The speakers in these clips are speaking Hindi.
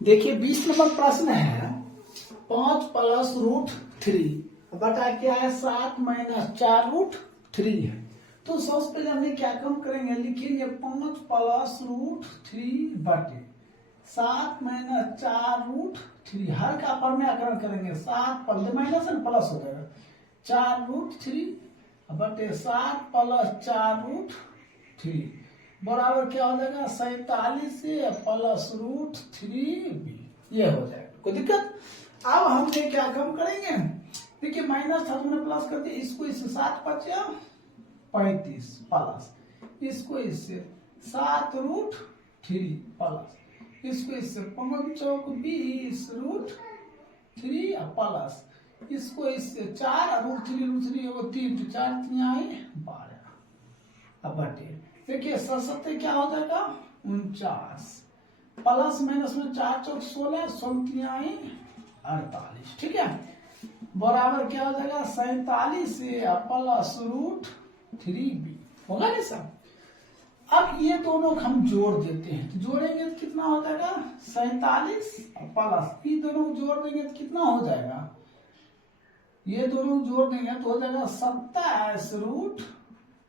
देखिए 20 नंबर प्रश्न है 5 प्लस रूट 3 बटा क्या है 7 माइनस 4 रूट 3 है। तो सबसे पहले हमने क्या काम करेंगे, लिखेंगे 5 प्लस रूट 3 बटे 7 माइनस 4 रूट 3। हर का परम्याकरण करेंगे, 7 माइनस प्लस हो जाएगा 4 रूट 3 बटे 7 प्लस 4 रूट 3 बराबर क्या हो जाएगा 47 प्लस रूट 3b। ये हो जाएगा, कोई दिक्कत। अब हमने क्या कम करेंगे, देखिए माइनस था तुमने प्लस कर दिया, इसको इससे 7 बचा 35 प्लस इसको इससे 7 रूट 3 प्लस इसको इससे 5 चौक 20 रूट 3 प्लस इसको इससे 4 रूट 3 वो 3 तो 4 3 आए 12। अब बटे देखिए 7 क्या हो जाएगा 49 प्लस माइनस में 4 चौक 16 16 आए 48। ठीक है, बराबर क्या हो जाएगा 47 प्लस रूट 3b होगा ना सब। अब ये दोनों हम जोड़ देते हैं, तो जोड़ेंगे तो कितना हो जाएगा 47 प्लस ये दोनों जोड़ देंगे तो कितना हो जाएगा, ये दोनों जोड़ देंगे तो हो जाएगा 27 रूट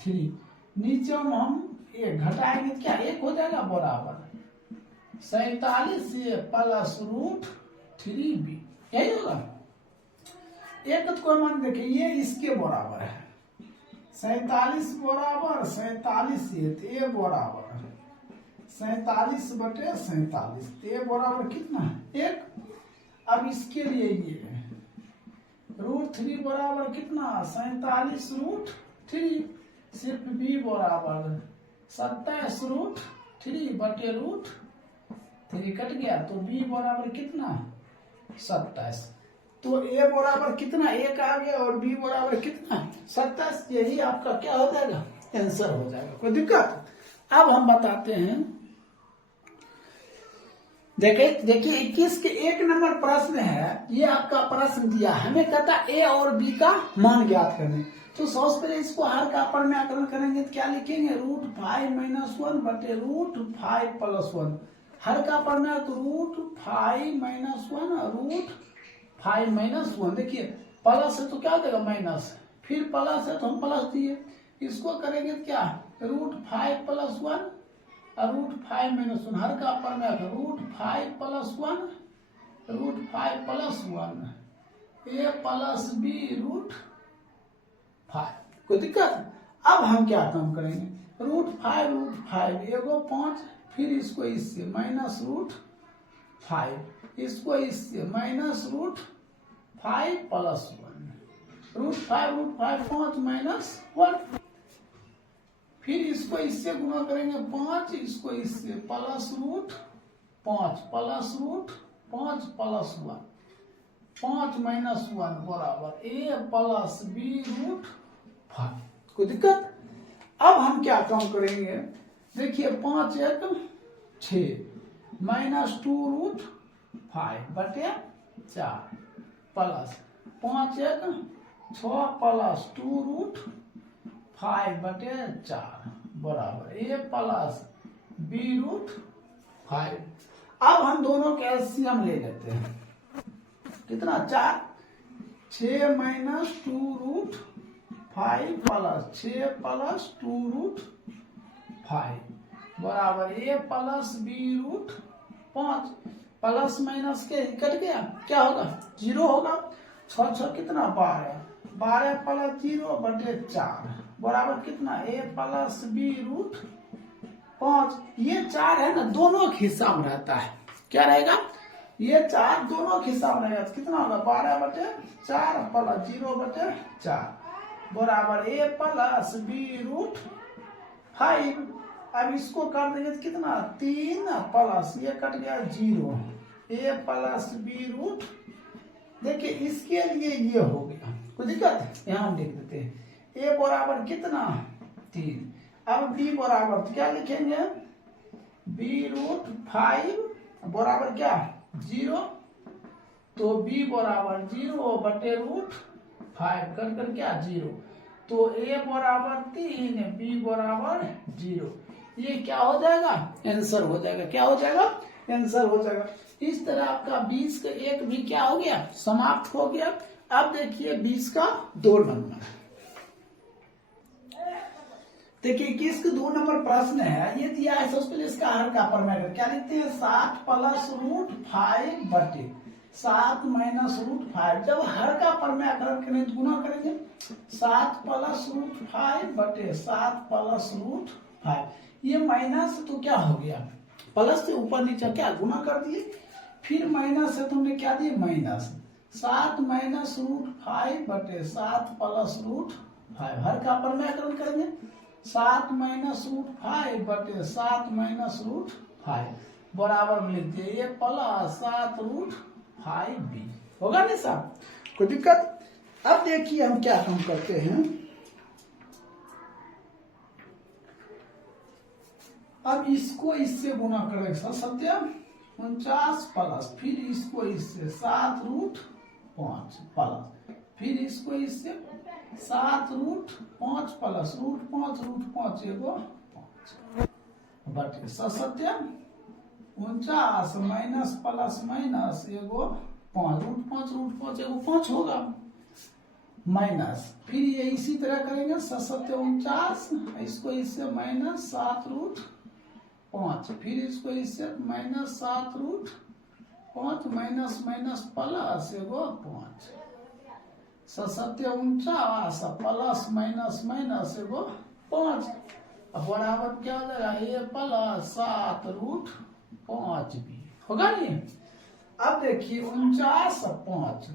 3। नीचे में हम एक घटाएंगे तो क्या 1 हो जाएगा बराबर 47 प्लस रूट 3b। यही होगा। एक को मान देखिए ये इसके बराबर है 47 बराबर 47 ये बराबर 47 बटे 47 ये बराबर कितना है 1। अब इसके लिए ये रूट 3 बराबर कितना 47 रूट 3 सिर्फ b बराबर 27 रूट 3 बटे रूट 3 कट गया तो b बराबर कितना 27। तो a बराबर कितना 1 आ गया और b बराबर कितना 27। यही आपका क्या हो जाएगा आंसर हो जाएगा, कोई दिक्कत। अब हम बताते हैं, देखिए 21 के 1 नंबर प्रश्न है। ये आपका प्रश्न दिया हमें कहता a और b का मान ज्ञात करने। तो सबसे पहले इसको हर का परम्याकरण करेंगे तो क्या लिखेंगे रूट 5 माइनस 1 बटे रूट 5 प्लस 1। हर का परम्याकरण तो रूट 5 माइनस 1 रूट 5 माइनस 1। देखिए प्लस है तो क्या हो जाएगा माइनस, फिर प्लस है तो हम प्लस दिए, इसको करेंगे तो क्या रूट 5 प्लस 1 रूट 5 माइनस 1। हर का परम्याकरण रूट 5 प्लस 1 रूट 5 प्लस 1 ए प्लस बी रूट 5। कोई दिक्कत। अब हम क्या काम करेंगे रूट 5 एगो 5 फिर इसको इससे माइनस रूट 5 इसको इससे minus root 5 plus 1 root 5 5 minus 1 फिर इसको इससे गुणा करेंगे 5 इसको इससे plus root 5 plus root 5 plus 1 5 minus 1 बराबर ए प्लस बी रूट 5। कोई दिक्कत। अब हम क्या काम करेंगे, देखिए 5 1 6 माइनस 2 रूट 5 बटे 4 प्लस 5 1 6 प्लस 2 रूट 5 बटे 4 बराबर ए प्लस बी रूट 5। अब हम दोनों के एलसीएम ले लेते हैं, कितना 4 6 minus 2 root 5 plus 6 plus 2 root 5 बराबर A plus B root 5। Plus minus के कट गया क्या होगा 0 होगा। 6 6 कितना 12 प्लस 0 बटे 4 बराबर कितना ए प्लस बी रूट 5। ये 4 है ना दोनों के हिस्सा में रहता है, क्या रहेगा ये 4 दोनों के हिस्सा में रहेगा, कितना होगा 12 बटे 4 प्लस 0 बटे 4 बराबर ए प्लस बी रूट 5। अब इसको कर देंगे तो कितना 3 प्लस ये कट गया 0 ए प्लस बी रूट। देखिए इसके लिए ये हो गया, कोई दिक्कत। यहाँ हम लिख देते हैं ए बराबर कितना 3। अब बी बराबर तो क्या लिखेंगे बी रूट 5 बराबर क्या 0। तो बी बराबर 0 बटे रूट 5 कर क्या 0। तो ए बराबर 3 बी बराबर 0। ये क्या हो जाएगा, आंसर हो जाएगा। क्या हो जाएगा, आंसर हो जाएगा। इस तरह आपका 20 का 1 भी क्या हो गया, समाप्त हो गया। अब देखिए 20 का 2 नंबर, देखिए 21 का 2 नंबर प्रश्न है, ये दिया है। सबसे पहले इसका हर का परमेट क्या लिखते हैं, 7 प्लस रूट 5 बटे 7 माइनस रूट 5। जब हर का परमेकरण करें तो गुना करेंगे, 7 प्लस रूट 5 बटे 7 प्लस रूट 5। ये माइनस तो क्या हो गया, प्लस से ऊपर नीचे क्या गुना कर दिए, फिर माइनस है तो हमने क्या दिए माइनस। 7 माइनस रूट 5 बटे 7 प्लस रूट 5। हर का परमेकरण करेंगे, 7 माइनस रूट 5 बटे 7 माइनस रूट 5 बराबर में लिखते हैं ये प्लस 7 रूट 5 बी। होगा नहीं साहब, कोई दिक्कत। अब देखिए हम क्या काम करते हैं, अब इसको इससे गुना करेंगे सत्य 49 प्लस, फिर इसको इससे 7 रूट 5 प्लस, फिर इसको इससे 7 रूट 5 प्लस रूट 5 एगो 5 बटे सत्य 49 माइनस प्लस माइनस एगो 5 रूट 5 एगो 5 होगा माइनस, फिर ये इसी तरह करेंगे सत्य 49, इसको इससे माइनस 7 रूट 5, फिर इसको इससे minus 7 root 5 minus minus plus एगो 5 सत्य 49 प्लस माइनस माइनस एगो 5 बराबर क्या हो जाएगा, ये प्लस 7 रूट 5 भी होगा नहीं। अब देखिए 49 5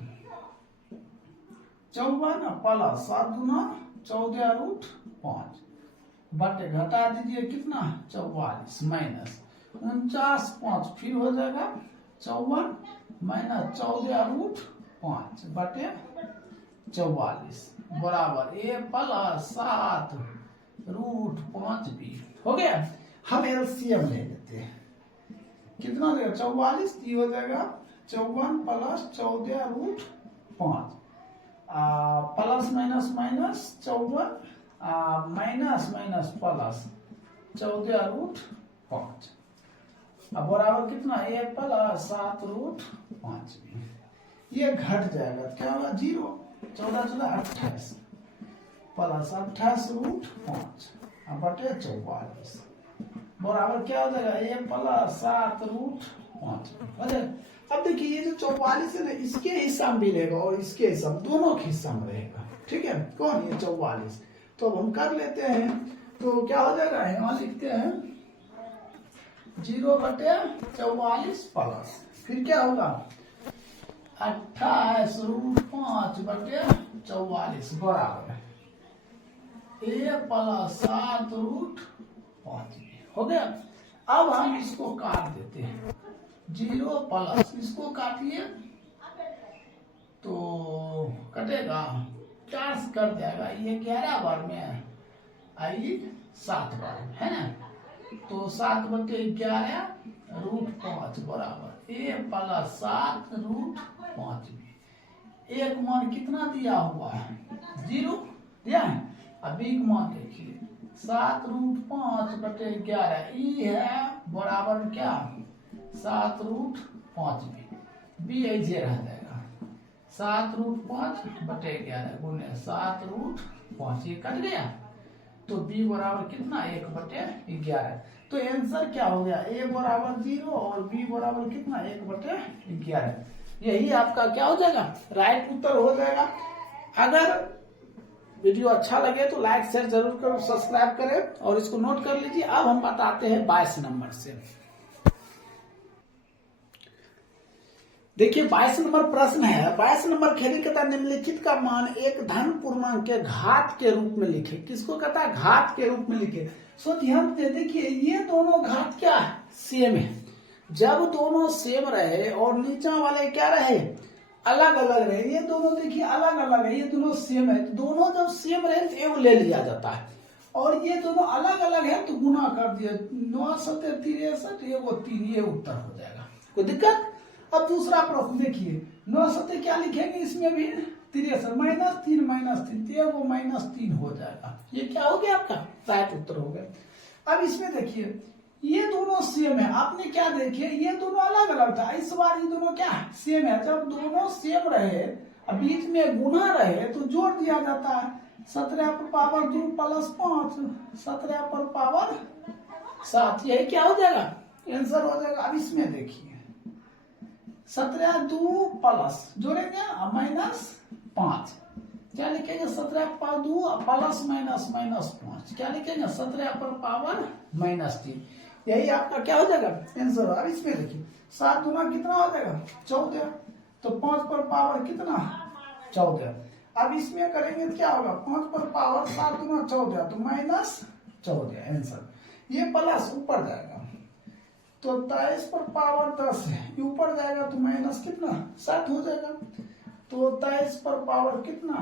54 प्लस 7 दूना 14 रूट 5 बटे घटा दीजिए कितना 44 माइनस 49 5 फिर हो जाएगा 54 माइनस 14 रूट 5 बटे 44 बराबर ए प्लस 7 रूट 5 बी हो गया। हम एलसीएम ले लेते हैं, कितना देगा 44, हो जाएगा 54 plus 14 root 5 plus minus minus 54 minus minus plus 14 root 5 अब बराबर कितना ए प्लस 7 रूट 5 भी। ये घट जाएगा, क्या होगा 0, 14 14 28 प्लस 28 रूट 5 बटे 44 बराबर क्या हो जाएगा ए प्लस 7 रूट 5 हो जाएगा। अब देखिए ये जो 44 है ना, इसके हिस्सा में भी रहेगा और इसके हिस्सा में, दोनों के हिस्सा में रहेगा, ठीक है। कौन ये 44, तो अब हम कर लेते हैं, तो क्या हो जाएगा यहाँ लिखते हैं 0 बटे 44 प्लस, फिर क्या होगा 28 रूट 5 बटे 44 बराबर ए प्लस 7 रूट 5 हो गया। अब हम इसको काट देते हैं, 0 प्लस इसको काटिए तो कटेगा 4 से कट जाएगा, ये 11 बार में आई 7 बार है ना, तो 7 बटे 11 रूट 5 बराबर ए प्लस 7 रूट 5 भी। एक मान कितना दिया हुआ है 0 दिया है, अब एक मान देखिए 7 रूट 5 बटे 11 ई है बराबर क्या 7 रूट 5 बी ऐसे रह जाएगा 7 रूट 5 बटे 11 गुने 7 रूट 5, ये कट गया तो b बराबर कितना 1 बटे 11। तो आंसर क्या हो गया a बराबर 0 और b बराबर कितना 1 बटे 11। यही आपका क्या हो जाएगा राइट उत्तर हो जाएगा। अगर वीडियो अच्छा लगे तो लाइक शेयर जरूर करो, सब्सक्राइब करें और इसको नोट कर लीजिए। अब हम बताते हैं 22 नंबर से। देखिए 22 नंबर प्रश्न है, 22 नंबर खेली कहता निम्नलिखित का मान एक धन पूर्णांक के घात के रूप में लिखे। किसको कहता है घात के रूप में लिखे। सो ध्यान दे, देखिए ये दोनों घात क्या है सेम है। जब दोनों सेम रहे और नीचा वाले क्या रहे अलग अलग रहे, ये दोनों देखिए अलग अलग है, ये दोनों सेम है, तो दोनों जब सेम रहे तो एगो ले लिया जाता है, और ये दोनों अलग अलग है तो गुना कर दिया 9 7 63 एगो 3, ये उत्तर हो जाएगा। कोई दिक्कत। अब दूसरा प्रश्न देखिए 9 7 क्या लिखेंगे इसमें भी 63 -3 -3 एगो -3 हो जाएगा। ये क्या हो गया आपका राइट उत्तर हो गया। अब इसमें देखिए ये दोनों सेम है, आपने क्या देखे ये दोनों अलग अलग था, इस बार ये दोनों क्या सेम है। जब दोनों सेम रहे बीच में गुना रहे तो जोड़ दिया जाता है। 17 पर पावर 2 प्लस 5, 17 पर पावर 7, यही क्या हो जाएगा आंसर हो जाएगा। अब इसमें देखिए 17 2 प्लस जोड़ेंगे माइनस 5, क्या लिखेंगे 17 पर 2 प्लस माइनस माइनस 5, क्या लिखेंगे 17 पर पावर -3, यही आपका क्या हो जाएगा आंसर। अब इसमें देखिए 7 गुना कितना हो जाएगा 14, तो 5 पर पावर कितना 14। अब इसमें करेंगे तो क्या होगा 5 पर पावर 7 गुना 14 तो -14 आंसर। ये प्लस ऊपर जाएगा तो 23 पर पावर 10 है, ये ऊपर जाएगा तो माइनस कितना 7 हो जाएगा, तो 23 पर पावर कितना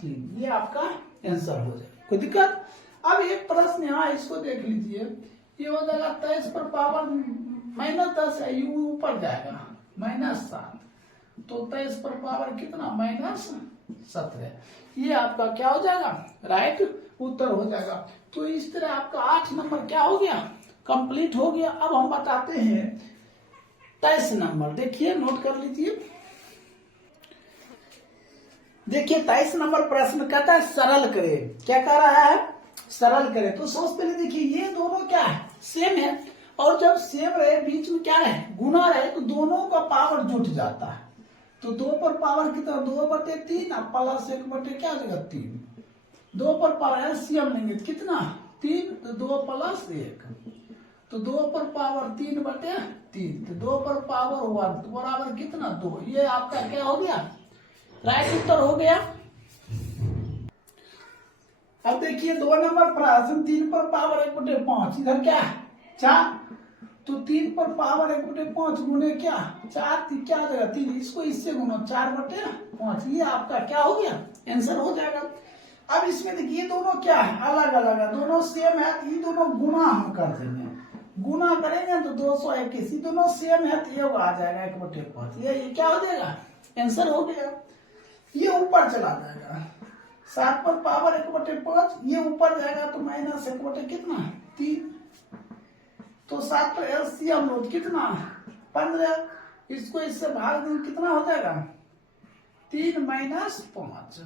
3, ये आपका आंसर हो जाएगा। कोई दिक्कत। अब एक प्रश्न यहाँ इसको देख लीजिए, ये हो जाएगा 23 पर पावर -10 है, ये ऊपर जाएगा -7, तो 23 पर पावर कितना -17, ये आपका क्या हो जाएगा राइट उत्तर हो जाएगा। तो इस तरह आपका 8 नंबर क्या हो गया कंप्लीट हो गया। अब हम बताते हैं 23 नंबर, देखिए नोट कर लीजिए। देखिए 23 नंबर प्रश्न कहता है सरल करे, क्या कह रहा है सरल करे। तो सबसे पहले देखिए ये दोनों क्या है सेम है, और जब सेम रहे बीच में क्या रहे गुना रहे तो दोनों का पावर जुट जाता है। तो 2 पर पावर कितना 2/3 प्लस 1/, क्या हो जाएगा 3, 2 पर पावर एलसीएम लेंगे तो कितना 3, तो 2 प्लस 1, तो 2 पर पावर 3/3, तो 2 पर पावर 1 तो बराबर कितना 2, ये आपका क्या हो गया राइट उत्तर हो गया। अब देखिए 2 नंबर प्रश्न 3 पर पावर 1/5, इधर क्या 4, तो 3 पर पावर 1/5 गुने क्या 4, क्या हो जाएगा 3, इसको इससे गुना 4/5, ये आपका क्या हो गया आंसर हो जाएगा। अब इसमें देखिए दोनों क्या है अलग अलग है, दोनों सेम है, ये दोनों गुना हम कर देंगे, गुना करेंगे तो 221, ये दोनों सेम है तो ये आ जाएगा 1/5, ये क्या हो जाएगा आंसर हो गया। ये ऊपर चला जाएगा 7 पर पावर 1/5, ये ऊपर जाएगा तो -1/, कितना 3, तो 7 पर एलसीएम लो कितना 15, इसको इससे भाग दें कितना हो जाएगा 3 - 5,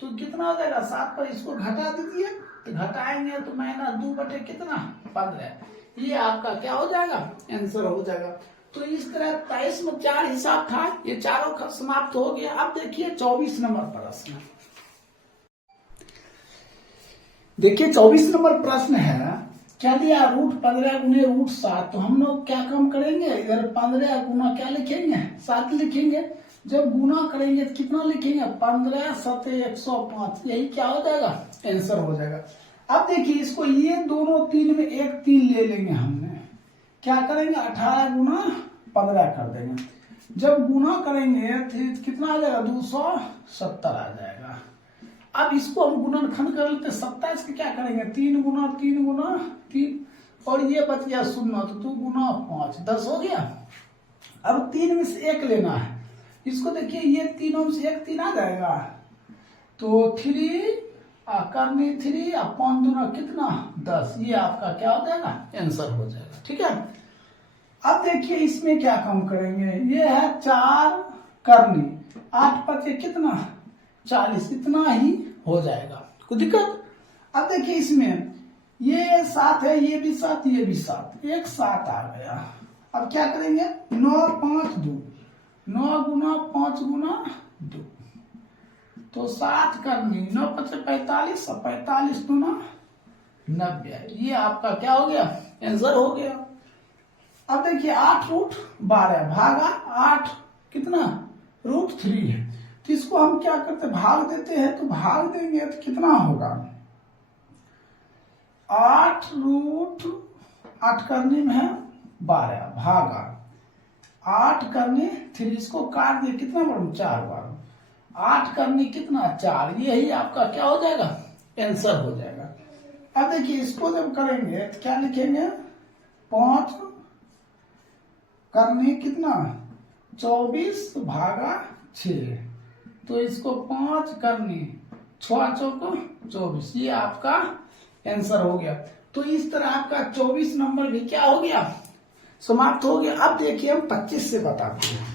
तो कितना हो जाएगा 7 पर इसको घटा दीजिए, तो घटाएंगे तो -2/, कितना 15, ये आपका क्या हो जाएगा आंसर हो जाएगा। तो इस तरह 23 में 4 हिसाब था, ये चारों समाप्त हो गया। अब देखिए 24 नंबर प्रश्न, देखिए 24 नंबर प्रश्न है क्या दिया √15 गुने √7, तो हम लोग क्या काम करेंगे इधर 15 गुना क्या लिखेंगे 7 लिखेंगे, जब गुना करेंगे तो कितना लिखेंगे 15 7 105, यही क्या हो जाएगा आंसर हो जाएगा। अब देखिए इसको ये दोनों 3 में एक 3 ले लेंगे, हमने क्या करेंगे 18 गुना 15 कर देंगे, जब गुना करेंगे तो कितना आ जाएगा 270 आ जाएगा। अब इसको हम गुणनखंड कर लेते 27 के क्या करेंगे 3 गुना 3 गुना 3, और ये बच गया 0 तो 2 गुना 5 10 हो गया। अब 3 में से 1 लेना है, इसको देखिए ये 3 में से 1 3 आ जाएगा, तो 3 करनी 3 5 दूना कितना 10, ये आपका क्या हो जाएगा आंसर हो जाएगा। ठीक है। अब देखिए इसमें क्या काम करेंगे, ये है 4 करनी 8 5 कितना 40, इतना ही हो जाएगा, कोई दिक्कत। अब देखिए इसमें ये 7 है, ये भी 7 ये भी 7, एक 7 आ गया। अब क्या करेंगे 9 5 2, 9 गुना 5 गुना 2, तो 7 करनी 9 5 45 और 45 गुना 90, ये आपका क्या हो गया आंसर हो गया। अब देखिए 8√12 भागा 8 कितना √3 है, तो इसको हम क्या करते भाग देते हैं, तो भाग देंगे तो कितना होगा 8 करने में है 12 भागा 8 करने 3, इसको काट दिए कितना बार 4 बार, 8 करने कितना 4, यही आपका क्या हो जाएगा आंसर हो जाएगा। अब देखिए इसको जब करेंगे तो क्या लिखेंगे 5 करने कितना 24 भागा 6, तो इसको 5 करनी 6 चौको 24, ये आपका आंसर हो गया। तो इस तरह आपका 24 नंबर भी क्या हो गया, समाप्त हो गया। अब देखिए हम 25 से बताते हैं।